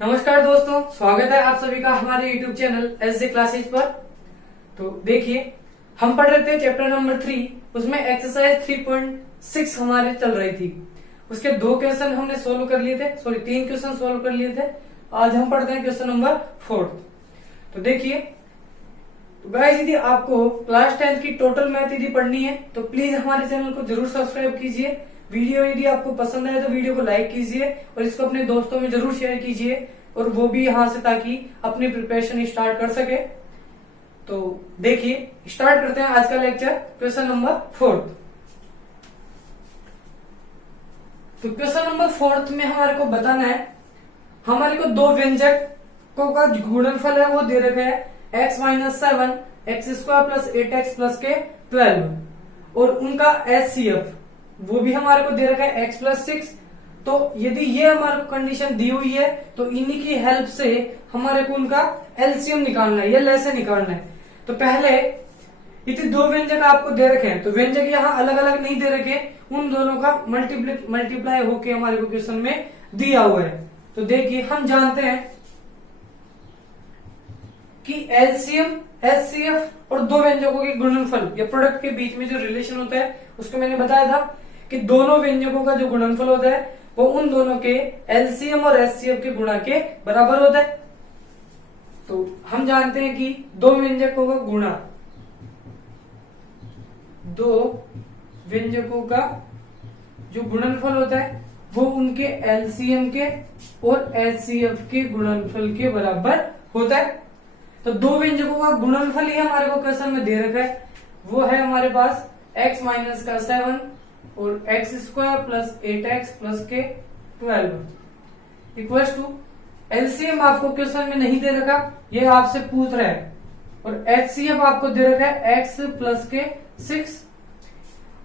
नमस्कार दोस्तों, स्वागत है आप सभी का हमारे YouTube चैनल एसजे क्लासेज पर। तो देखिए, हम पढ़ रहे थे चैप्टर नंबर 3, उसमें एक्सरसाइज 3.6 हमारे चल रही थी। उसके 2 क्वेश्चन हमने सोल्व कर लिए थे, 3 क्वेश्चन सोल्व कर लिए थे। आज हम पढ़ते हैं क्वेश्चन नंबर 4। तो देखिए, तो गाइस, यदि आपको क्लास 10 की टोटल मैथ यदि पढ़नी है तो प्लीज हमारे चैनल को जरूर सब्सक्राइब कीजिए। वीडियो यदि आपको पसंद आए तो वीडियो को लाइक कीजिए और इसको अपने दोस्तों में जरूर शेयर कीजिए, और वो भी यहाँ से, ताकि अपनी प्रिपरेशन स्टार्ट कर सके। तो देखिए, स्टार्ट करते हैं आज का लेक्चर, क्वेश्चन नंबर 4। तो क्वेश्चन नंबर 4 में हमारे को बताना है, हमारे को 2 व्यंजकों का गुणनफल है वो दे रखा है x-7 x² plus 8x plus के 12, और उनका HCF वो भी हमारे को दे रखा है x प्लस 6। तो यदि ये हमारे को कंडीशन दी हुई है तो इन्हीं की हेल्प से हमारे को उनका एलसीएम निकालना है या लैसे निकालना है। तो पहले इतने 2 व्यंजक आपको दे रखे हैं, तो व्यंजक यहाँ अलग अलग नहीं दे रखे, उन दोनों का मल्टीप्लाई होके हमारे को क्वेश्चन में दिया हुआ है। तो देखिए, हम जानते हैं कि एलसीएम, एचसीएफ और 2 व्यंजकों के गुणनफल या प्रोडक्ट के बीच में जो रिलेशन होता है उसको मैंने बताया था कि दोनों व्यंजकों का जो गुणनफल होता है वो उन दोनों के एलसीएम और एचसीएफ के गुणा के बराबर होता है। तो हम जानते हैं कि 2 व्यंजकों का गुणा, 2 व्यंजकों का जो गुणनफल होता है वो उनके एलसीएम के और एचसीएफ के गुणनफल के बराबर होता है। तो 2 व्यंजकों का गुणनफल ही हमारे को क्वेश्चन में दे रखा है, वो है हमारे पास x-7 और x² प्लस 8x प्लस के 12 इक्वल्स टू, एलसीएम आपको क्वेश्चन में नहीं दे रखा, ये आपसे पूछ रहा है, और एचसीएफ आपको दे रखा है x प्लस के 6।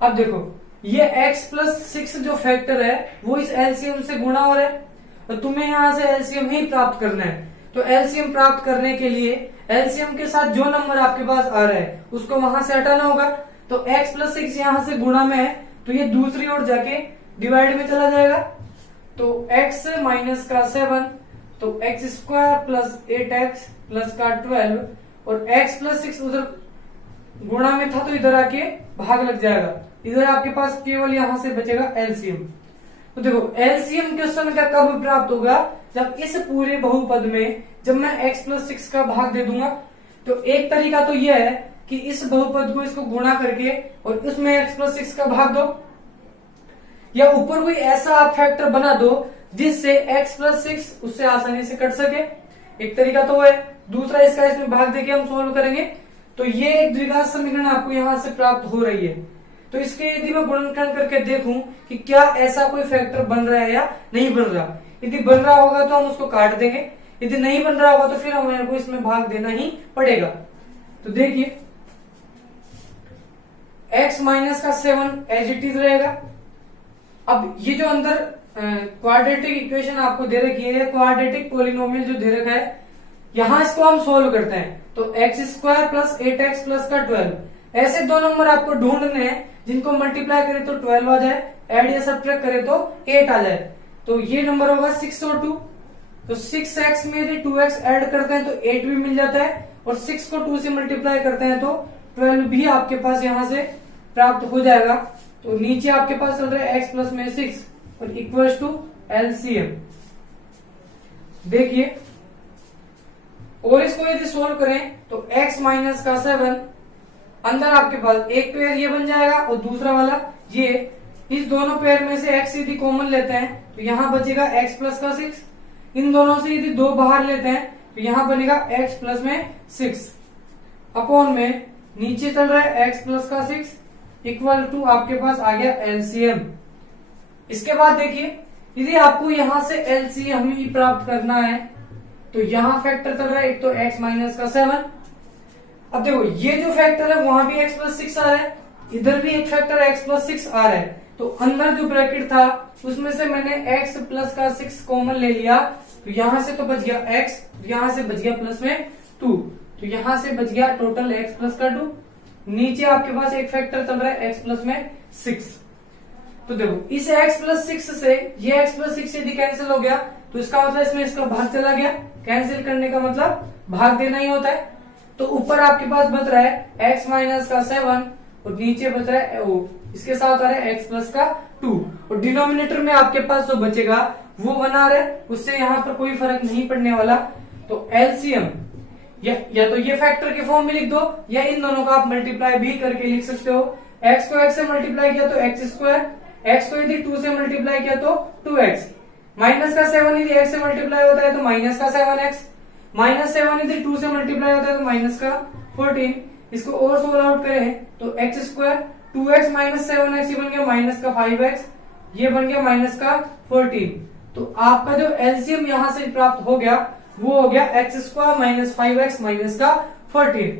अब देखो, ये x प्लस 6 जो फैक्टर है वो इस एलसीएम से गुणा हो रहा है, और तुम्हें यहां से एलसीएम ही प्राप्त करना है। तो एलसीएम प्राप्त करने के लिए एलसीएम के साथ जो नंबर आपके पास आ रहा है उसको वहां से हटाना होगा। तो x प्लस 6 यहां से गुणा में है तो ये दूसरी ओर जाके डिवाइड में चला जाएगा। तो x माइनस का 7, तो x² प्लस 8x प्लस का 12, और x प्लस 6 उधर गुणा में था तो इधर आके भाग लग जाएगा, इधर आपके पास केवल यहां से बचेगा एलसीएम। तो देखो, एलसीएम क्वेश्चन का कब प्राप्त होगा, जब इस पूरे बहुपद में जब मैं x प्लस 6 का भाग दे दूंगा। तो एक तरीका तो यह है कि इस बहुपद को इसको गुणा करके और उसमें x प्लस 6 का भाग दो, या ऊपर कोई ऐसा आप फैक्टर बना दो जिससे x प्लस 6 उससे आसानी से कट सके। एक तरीका तो वो है, दूसरा इसका इसमें भाग देके हम सोल्व करेंगे। तो ये एक द्विघात समीकरण आपको यहां से प्राप्त हो रही है। तो इसके यदि मैं गुणनखंड करके देखूं कि क्या ऐसा कोई फैक्टर बन रहा है या नहीं बन रहा, यदि बन रहा होगा तो हम उसको काट देंगे, यदि नहीं बन रहा होगा तो फिर हमें को इसमें भाग देना ही पड़ेगा। तो देखिए, x माइनस का 7 एज इट इज रहेगा। अब ये जो अंदर क्वाड्रेटिक इक्वेशन आपको दे रखी है, क्वाड्रेटिक पॉलिनोमियल जो दे रखा है, यहां इसको हम सोल्व करते हैं। तो x² प्लस 8x प्लस का 12, ऐसे 2 नंबर आपको ढूंढने हैं जिनको मल्टीप्लाई करे तो 12 आ जाए, एड या सब्ट्रैक्ट करे तो 8 आ जाए। तो ये नंबर होगा 6 और 2। तो 6x में यदि 2x ऐड करते हैं तो 8 भी मिल जाता है, और 6 को 2 से मल्टीप्लाई करते हैं तो 12 भी आपके पास यहां से प्राप्त हो जाएगा। तो नीचे आपके पास चल रहा है x प्लस में 6 और इक्वल्स टू एलसीएम। देखिए, और इसको यदि सोल्व करें तो x माइनस का 7, अंदर आपके पास एक पेयर ये बन जाएगा और दूसरा वाला ये, इस दोनों पेयर में से x यदि कॉमन लेते हैं तो यहाँ बचेगा x प्लस का 6, इन दोनों से यदि 2 बाहर लेते हैं तो यहाँ बनेगा x प्लस में 6 अपॉन में नीचे चल रहा है x प्लस का 6 इक्वल टू आपके पास आ गया एलसीएम। इसके बाद देखिए, यदि आपको यहां से एलसीएम ही प्राप्त करना है तो यहां फैक्टर चल रहा है, एक तो x माइनस का 7। अब देखो, ये जो फैक्टर है वहां भी x प्लस 6 आ रहा है, इधर भी एक फैक्टर x प्लस 6 आ रहा है। तो अंदर जो ब्रैकेट था उसमें से मैंने x प्लस का 6 कॉमन ले लिया, तो यहां से तो बच गया x, यहां से बच गया प्लस में 2, तो यहां से बच गया टोटल x प्लस का 2। नीचे आपके पास एक फैक्टर चल रहा है x प्लस में 6। तो देखो, इस x प्लस 6 से ये x प्लस 6 यदि कैंसिल हो गया तो इसका मतलब इसमें इसका भाग चला गया, कैंसिल करने का मतलब भाग देना ही होता है। तो ऊपर आपके पास बच रहा है x माइनस का 7 और नीचे बच रहा है इसके साथ आ रहा है x प्लस का 2 और डिनोमिनेटर में आपके पास जो बचेगा वो 1 आ रहा है, उससे यहाँ पर कोई फर्क नहीं पड़ने वाला। तो एलसीएम या तो ये फैक्टर के फॉर्म में लिख दो या इन दोनों का आप मल्टीप्लाई भी करके लिख सकते हो। x को x से मल्टीप्लाई किया तो x स्क्वायर, x को यदि 2 से मल्टीप्लाई किया तो 2x, माइनस का 7 यदि x से मल्टीप्लाई होता है तो माइनस का 7x, माइनस 7 यदि 2 से मल्टीप्लाई होता है तो माइनस का 14। इसको और सोल्व आउट करें तो x square 2x minus 7x ये बन गया माइनस का 5x, ये बन गया माइनस का 14। तो आपका जो एलसीएम यहां से प्राप्त हो गया वो हो गया x square minus 5x minus का 14।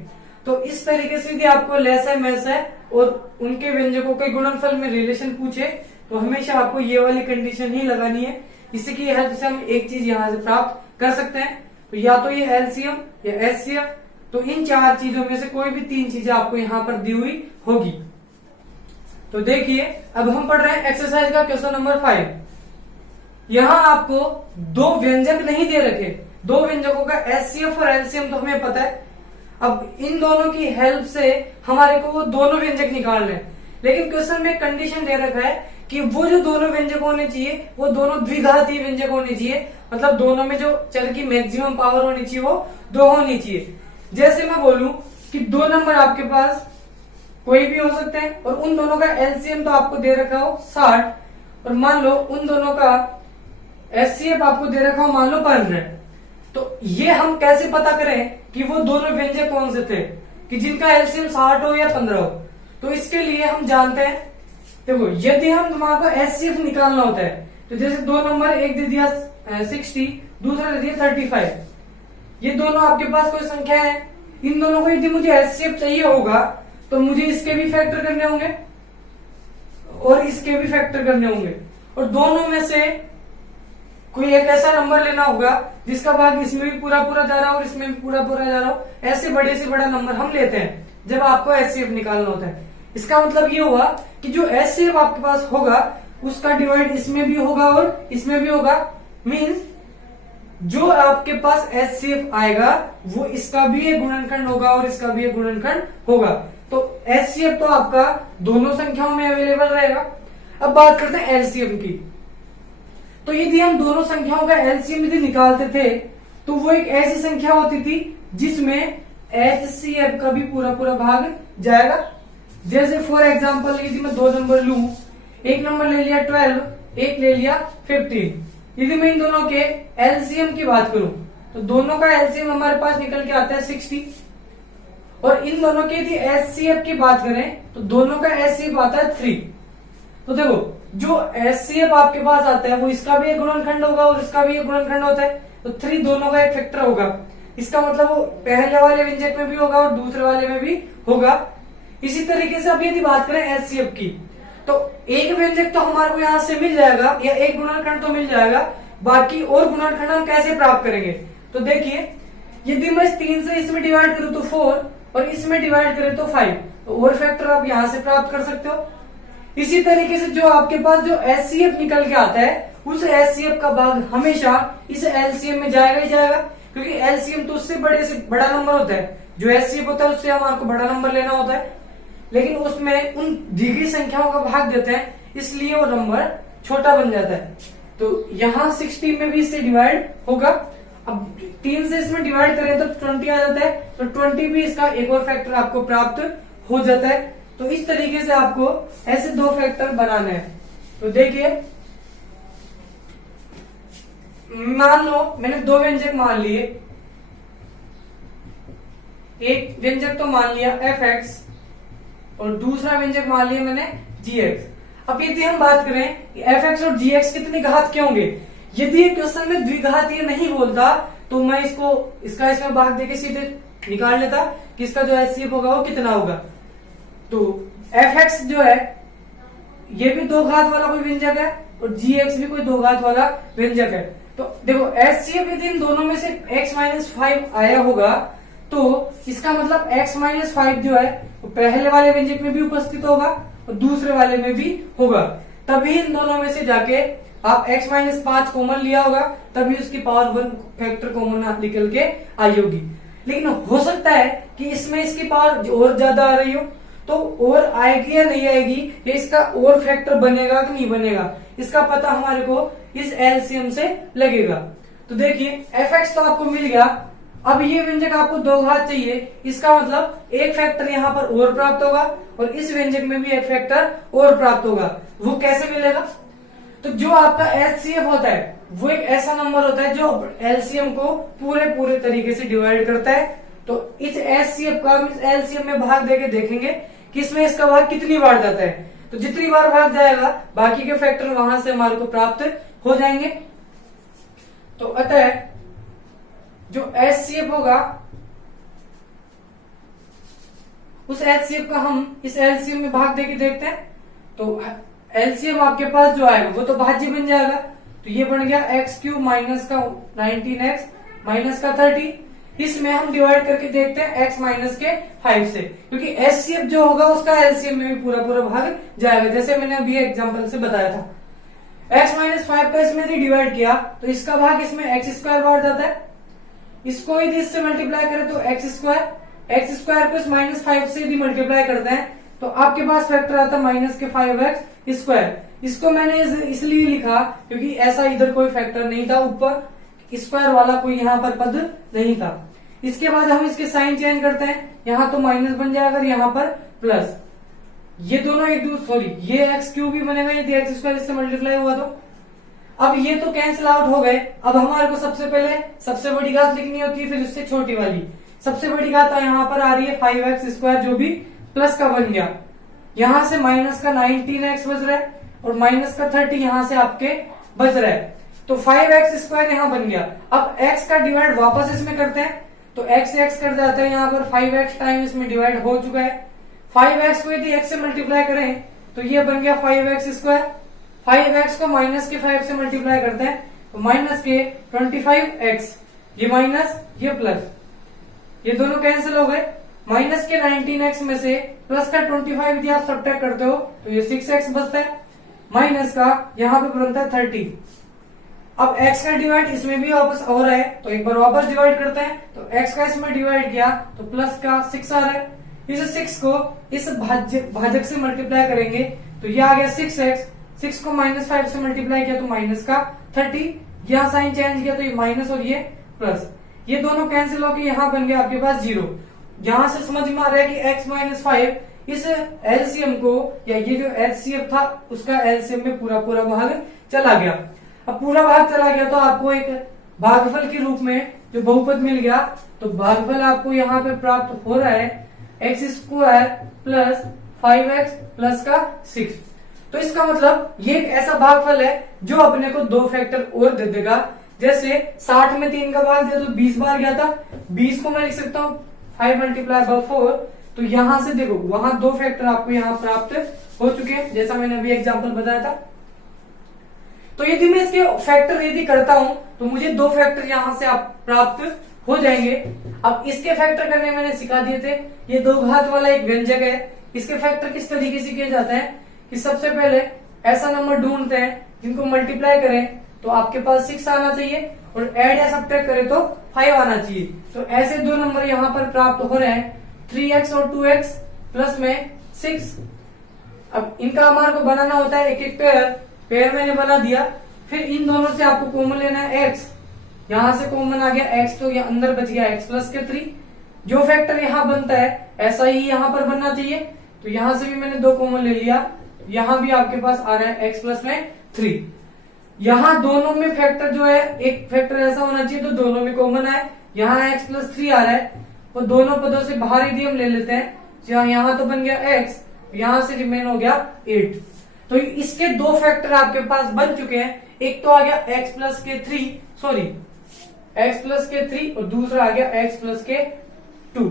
तो इस तरीके से यदि आपको लेस है मैस है और उनके व्यंजकों के गुणनफल में रिलेशन पूछे तो हमेशा आपको ये वाली कंडीशन ही लगानी है। इसी की हेल्प से हम एक चीज यहां से प्राप्त कर सकते हैं, तो या तो ये एलसीएम या एचसीएफ, तो इन 4 चीजों में से कोई भी 3 चीजें आपको यहाँ पर दी हुई होगी। तो देखिए अब हम पढ़ रहे हैं एक्सरसाइज का क्वेश्चन नंबर 5। यहाँ आपको 2 व्यंजक नहीं दे रखे, 2 व्यंजकों का एचसीएफ और एलसीएम तो हमें पता है। अब इन दोनों की हेल्प से हमारे को वो दोनों व्यंजक निकालने हैं, लेकिन क्वेश्चन में कंडीशन दे रखा है कि वो जो दोनों व्यंजक होने चाहिए वो दोनों द्विघातीय व्यंजक होने चाहिए, मतलब दोनों में जो चर की मैक्सिमम पावर होनी चाहिए वो 2 होनी चाहिए। जैसे मैं बोलूं कि 2 नंबर आपके पास कोई भी हो सकते हैं और उन दोनों का एलसीएम तो आपको दे रखा हो 60 और मान लो उन दोनों का एचसीएफ आपको दे रखा हो मान लो 15, तो ये हम कैसे पता करें कि वो दोनों व्यंजक कौन से थे कि जिनका एलसीएम 60 हो या 15 हो। तो इसके लिए हम जानते हैं, देखो यदि हम तुम्हारा को एचसीएफ निकालना होता है तो जैसे 2 नंबर, एक दे दिया 60, दूसरा दे दिया 35, ये दोनों आपके पास कोई संख्या है, इन दोनों को यदि मुझे एचसीएफ चाहिए होगा तो मुझे इसके भी फैक्टर करने होंगे और इसके भी फैक्टर करने होंगे और दोनों में से कोई एक ऐसा नंबर लेना होगा जिसका भाग इसमें भी पूरा पूरा जा रहा हो और इसमें भी पूरा पूरा जा रहा हो। ऐसे बड़े से बड़ा नंबर हम लेते हैं जब आपको एचसीएफ निकालना होता है। इसका मतलब ये हुआ कि जो एचसीएफ आपके पास होगा उसका डिवाइड इसमें भी होगा और इसमें भी होगा, मीन्स जो आपके पास एचसीएफ आएगा वो इसका भी एक गुणनखंड होगा और इसका भी एक गुणनखंड होगा। तो एचसीएफ तो आपका दोनों संख्याओं में अवेलेबल रहेगा। अब बात करते हैं एलसीएम की। तो यदि हम दोनों संख्याओं का एलसीएम यदि निकालते थे तो वो एक ऐसी संख्या होती थी जिसमें एचसीएफ का भी पूरा पूरा भाग जाएगा। जैसे फॉर एग्जाम्पल यदि मैं 2 नंबर लूं, एक नंबर ले लिया 12, एक ले लिया 15। यदि मैं इन दोनों के एलसीएम की बात करूं तो दोनों का एलसीएम हमारे पास निकल के आता है 60 और इन दोनों के यदि एचसीएफ की बात करें तो दोनों का एचसीएफ आता है 3। तो देखो जो एचसीएफ आपके पास आता है वो इसका भी एक गुणनखंड होगा और इसका भी एक गुणनखंड होता है, तो 3 दोनों का एक फैक्टर होगा। इसका मतलब वो पहले वाले व्यंजक में भी होगा और दूसरे वाले में भी होगा। इसी तरीके से अब यदि बात करें एचसीएफ की तो एक व्यंजक तो हमारे को यहाँ से मिल जाएगा या एक गुणनखंड तो मिल जाएगा, बाकी और गुणनखंड हम कैसे प्राप्त करेंगे। तो देखिए यदि मैं 3 से इसमें डिवाइड करूं तो 4 और इसमें डिवाइड करें तो 5, तो और फैक्टर आप यहां से प्राप्त कर सकते हो। इसी तरीके से जो आपके पास जो एचसीएफ निकल के आता है उस एचसीएफ का भाग हमेशा इस एलसीएम में जाएगा ही जाएगा, क्योंकि एलसीएम तो उससे बड़े से बड़ा नंबर होता है, जो एचसीएफ होता है उससे हमारे को बड़ा नंबर लेना होता है, लेकिन उसमें उन दी गई संख्याओं का भाग देते हैं इसलिए वो नंबर छोटा बन जाता है। तो यहाँ 60 में भी इससे डिवाइड होगा। अब 3 से इसमें डिवाइड करें तो 20 आ जाता है, तो 20 भी इसका एक और फैक्टर आपको प्राप्त हो जाता है। तो इस तरीके से आपको ऐसे 2 फैक्टर बनाने हैं। तो देखिए मान लो मैंने 2 व्यंजक मान लिए, एक व्यंजक तो मान लिया fx और दूसरा व्यंजक मान लिया मैंने gx। अब यदि हम बात करें कि fx और gx कितने घात के होंगे, यदि ये क्वेश्चन में द्विघातीय नहीं बोलता तो मैं इसका इसमें भाग देके सीधे निकाल लेता कि इसका जो एचसीएफ होगा वो कितना होगा। तो fx जो है ये भी 2 घात वाला कोई व्यंजक है और gx भी कोई 2 घात वाला व्यंजक है। तो देखो एचसीएफ यदि इन दोनों में से x-5 आया होगा तो इसका मतलब x-5 जो है वो पहले वाले व्यंजक में भी उपस्थित होगा और दूसरे वाले में भी होगा, तभी इन दोनों में से जाके आप x माइनस 5 कॉमन लिया होगा तभी उसकी पावर 1 फैक्टर कॉमन निकल के आई होगी। लेकिन हो सकता है कि इसमें इसकी पावर और ज्यादा आ रही हो, तो और आएगी या नहीं आएगी, या इसका और फैक्टर बनेगा कि नहीं बनेगा, इसका पता हमारे को इस एलसीएम से लगेगा। तो देखिए fx तो आपको मिल गया। अब ये व्यंजक आपको दो घात चाहिए, इसका मतलब एक फैक्टर यहाँ पर और प्राप्त होगा और इस व्यंजक में भी एक फैक्टर और प्राप्त होगा। वो कैसे मिलेगा? तो जो आपका एचसीएफ होता है वो एक ऐसा नंबर होता है जो एलसीएम को पूरे तरीके से डिवाइड करता है। तो इस एचसीएफ का हम इस एलसीएम में भाग देके देखेंगे कि इसमें इसका भाग कितनी बार जाता है। तो जितनी बार भाग जाएगा बाकी के फैक्टर वहां से हमारे को प्राप्त हो जाएंगे। तो अतः जो एचसीएफ होगा उस एचसीएफ का हम इस एलसीएम में भाग देके देखते हैं। तो एलसीएम आपके पास जो आएगा वो तो भाज्य बन जाएगा। तो ये बन गया एक्स क्यूब माइनस का 19x माइनस का 30। इसमें हम डिवाइड करके देखते हैं x माइनस के 5 से, क्योंकि एचसीएफ जो होगा उसका एलसीएम में भी पूरा भाग जाएगा, जैसे मैंने अभी एग्जांपल से बताया था। x माइनस 5 का इसमें यदि डिवाइड किया तो इसका भाग इसमें x स्क्वायर बार जाता है। इसको यदि इससे मल्टीप्लाई करें तो एक्स स्क्वायर को इस माइनस 5 से यदि मल्टीप्लाई करते हैं तो आपके पास फैक्टर आता है माइनस के 5x स्क्वायर। इसको मैंने इसलिए लिखा क्योंकि ऐसा इधर कोई फैक्टर नहीं था, ऊपर स्क्वायर वाला कोई यहाँ पर पद नहीं था। इसके बाद हम इसके साइन चेंज करते हैं, यहाँ तो माइनस बन जाएगा और यहाँ पर प्लस। ये दोनों एक दूसरे सॉरी ये एक्स क्यूब भी बनेगा यदि एक्स स्क्वायर इससे मल्टीप्लाई हुआ तो। अब ये तो कैंसिल आउट हो गए। अब हमारे को सबसे पहले सबसे बड़ी घात लिखनी होती है, फिर उससे छोटी वाली। सबसे बड़ी घात यहाँ पर आ रही है 5x स्क्वायर जो भी प्लस का बन गया। यहां से माइनस का 19x बच रहा है और माइनस का 30 यहां से आपके बच रहा है। तो 5x स्क्वायर यहाँ बन गया। अब x का डिवाइड वापस इसमें करते हैं तो x कर जाता है, यहाँ पर 5x टाइम इसमें डिवाइड हो चुका है। 5x को यदि x से मल्टीप्लाई करें तो ये बन गया 5x स्क्वायर। 5x को माइनस के 5 से मल्टीप्लाई करते हैं तो माइनस के 25x, ये माइनस ये प्लस, ये दोनों कैंसिल हो गए। माइनस के 19x में से प्लस का 25 यदि आप सब्ट्रैक्ट करते हो तो ये 6x बचता है, माइनस का यहाँ पे बनता है 30। अब x का डिवाइड इसमें भी वापस हो रहा है तो एक बार वापस डिवाइड करते हैं तो x का इसमें डिवाइड किया तो प्लस का 6 आ रहा है। इस 6 को इस भाजक से मल्टीप्लाई करेंगे तो ये आ गया 6x। 6 को माइनस 5 से मल्टीप्लाई किया तो माइनस का 30। यहाँ साइन चेंज किया तो ये माइनस और ये प्लस, ये दोनों कैंसिल होकर यहाँ बन गया आपके पास 0। यहां से समझ में आ रहा है कि x माइनस 5 इस एलसीएम को या ये जो एचसीएफ था उसका एलसीएम में पूरा भाग चला गया। अब पूरा भाग चला गया तो आपको एक भागफल के रूप में जो बहुपद मिल गया। तो भागफल आपको यहाँ पे प्राप्त हो रहा है x square plus 5x plus का 6। तो इसका मतलब ये एक ऐसा भागफल है जो अपने को दो फैक्टर और दे देगा। जैसे 60 में 3 का भाग दिया तो 20 बार गया था, 20 को मैं लिख सकता हूँ 5 मल्टीप्लाई बाय 4। तो यहां से देखो वहां दो फैक्टर आपको यहाँ प्राप्त हो चुके हैं, जैसा मैंने अभी एग्जांपल बताया था। तो यदि मैं इसके फैक्टर यदि करता हूं तो मुझे दो फैक्टर यहां से आप प्राप्त हो जाएंगे। अब इसके फैक्टर करने मैंने सिखा दिए थे। ये दो घात वाला एक व्यंजक है, इसके फैक्टर किस तरीके से किए जाते हैं कि सबसे पहले ऐसा नंबर ढूंढते हैं जिनको मल्टीप्लाई करें तो आपके पास 6 आना चाहिए और ऐड या सब्ट्रैक्ट करें तो 5 आना चाहिए। तो ऐसे दो नंबर यहाँ पर प्राप्त हो रहे हैं 3x और 2x प्लस में 6। अब इनका हमारे को बनाना होता है एक एक पेयर मैंने बना दिया। फिर इन दोनों से आपको कॉमन लेना है x, यहां से कॉमन आ गया x तो ये अंदर बच गया x प्लस के 3। जो फैक्टर यहाँ बनता है ऐसा ही यहाँ पर बनना चाहिए। तो यहां से भी मैंने 2 कॉमन ले लिया, यहां भी आपके पास आ रहा है x प्लस में 3। यहाँ दोनों में फैक्टर जो है एक फैक्टर ऐसा होना चाहिए तो दोनों में कॉमन है। यहाँ x प्लस 3 आ रहा है वो दोनों पदों से बाहर यदि हम ले लेते हैं, यहाँ तो बन गया x, यहां से रिमेन हो गया 8। तो इसके दो फैक्टर आपके पास बन चुके हैं। एक तो आ गया x प्लस के 3 और दूसरा आ गया x प्लस के 2।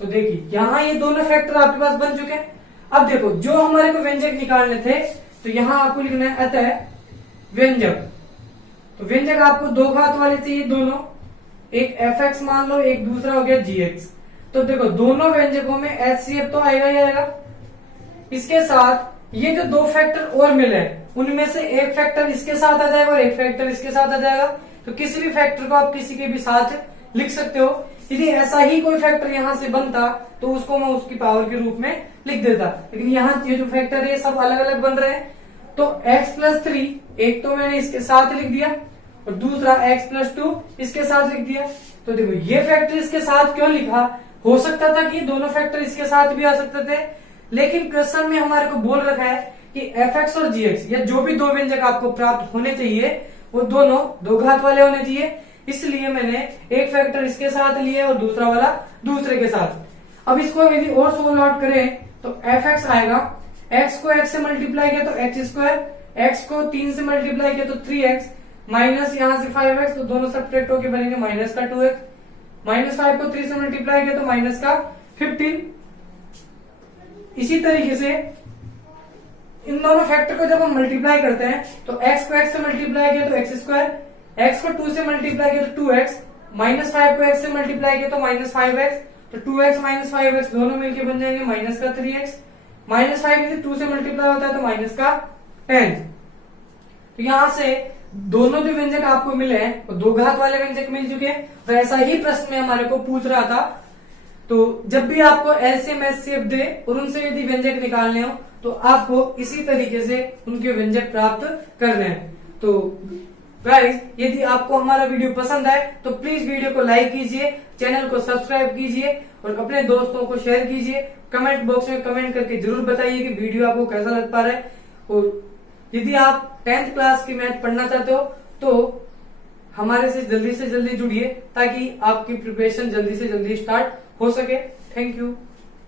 तो देखिए यहाँ ये दोनों फैक्टर आपके पास बन चुके हैं। अब देखो जो हमारे को व्यंजक निकालने थे तो यहाँ आपको लिखना है अतः व्यंजक। तो व्यंजक आपको दो घात वाले चाहिए दोनों, एक fx मान लो एक दूसरा हो गया gx। तो देखो दोनों व्यंजकों में HCF तो आएगा ही आएगा। इसके साथ ये जो दो फैक्टर और मिले उनमें से एक फैक्टर इसके साथ आ जाएगा और एक फैक्टर इसके साथ आ जाएगा। तो किसी भी फैक्टर को आप किसी के भी साथ लिख सकते हो। यदि ऐसा ही कोई फैक्टर यहां से बनता तो उसको मैं उसकी पावर के रूप में लिख देता, लेकिन यहाँ ये जो फैक्टर है सब अलग अलग बन रहे हैं। तो x+3 एक तो मैंने इसके साथ लिख दिया और दूसरा x+2 इसके साथ लिख दिया। तो देखो ये फैक्टर इसके साथ क्यों लिखा, हो सकता था कि दोनों फैक्टर इसके साथ भी आ सकते थे, लेकिन क्वेश्चन में हमारे को बोल रखा है कि fx और gx या जो भी दो व्यंजक आपको प्राप्त होने चाहिए वो दोनों दो घात वाले होने चाहिए, इसलिए मैंने एक फैक्टर इसके साथ लिया और दूसरा वाला दूसरे के साथ। अब इसको यदि और सोल्व आउट करें तो fx आएगा, x को x से मल्टीप्लाई किया तो x², x को 3 से मल्टीप्लाई किया तो 3x, माइनस यहाँ से 5x, तो दोनों सब्ट्रैक्ट होके बनेंगे माइनस का 2x, -5 को 3 से मल्टीप्लाई किया तो माइनस का 15। इसी तरीके से इन दोनों फैक्टर को जब हम मल्टीप्लाई करते हैं तो x को x से मल्टीप्लाई किया तो x², x को 2 से मल्टीप्लाई किया तो 2x, -5 को x से मल्टीप्लाई किया तो -5x, तो 2x - 5x दोनों मिलके बन जाएंगे माइनस का 3x, -5 यदि 2 से मल्टीप्लाई होता है तो माइनस का 10। तो यहां से दोनों जो व्यंजक आपको मिले हैं वो दो घात वाले व्यंजक मिल चुके हैं। तो ऐसा ही प्रश्न में हमारे को पूछ रहा था। तो जब भी आपको एलसीएम एचसीएफ दे और उनसे यदि व्यंजक निकालने हो तो आपको इसी तरीके से उनके व्यंजक प्राप्त करने हैं। तो गाइस, यदि आपको हमारा वीडियो पसंद आए तो प्लीज वीडियो को लाइक कीजिए, चैनल को सब्सक्राइब कीजिए और अपने दोस्तों को शेयर कीजिए। कमेंट बॉक्स में कमेंट करके जरूर बताइए कि वीडियो आपको कैसा लग पा रहा है। और यदि आप 10th क्लास की मैथ पढ़ना चाहते हो तो हमारे से जल्दी जुड़िए ताकि आपकी प्रिपरेशन जल्दी से जल्दी स्टार्ट हो सके। Thank you.